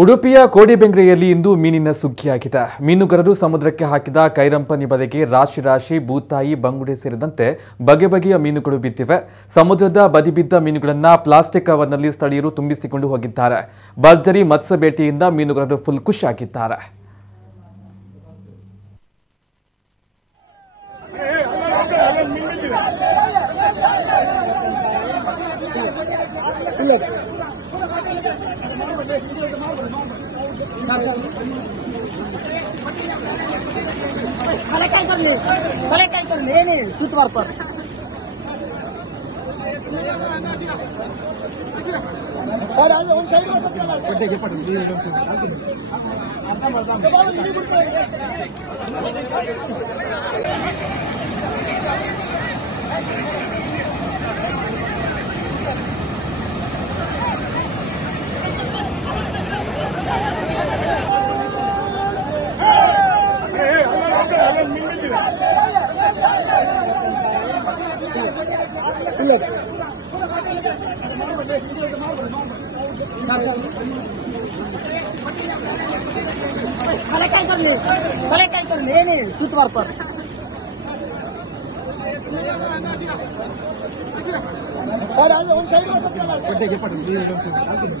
ಉಡುಪಿಯ ಕೋಡಿಬೆಂಗ್ರೆಯಲ್ಲಿ ಇಂದು ಮೀನಿನ ಸುಗ್ಗಿಯಾಗಿದೆ. ಮೀನುಗಾರರು ಸಮುದ್ರಕ್ಕೆ ಹಾಕಿದ ಕೈರಂಪನಿ ಬಲೆಗೆ ರಾಶಿ ರಾಶಿ ಬೂತಾಯಿ, ಬಂಗುಡೆ ಸೇರಿದಂತೆ ಬಗೆ ಬಗೆಯ ಮೀನುಗಳು ಬಿದ್ದಿವೆ. ಸಮುದ್ರದ ಬದಿ ಬಿದ್ದ ಮೀನುಗಳನ್ನು ಪ್ಲಾಸ್ಟಿಕ್ ಕವರ್ನಲ್ಲಿ ಸ್ಥಳೀಯರು ತುಂಬಿಸಿಕೊಂಡು ಹೋಗಿದ್ದಾರೆ. ಭರ್ಜರಿ ಮತ್ಸ್ಯ ಬೇಟೆಯಿಂದ ಮೀನುಗಾರರು ಫುಲ್ ಖುಷಿಯಾಗಿದ್ದಾರೆ.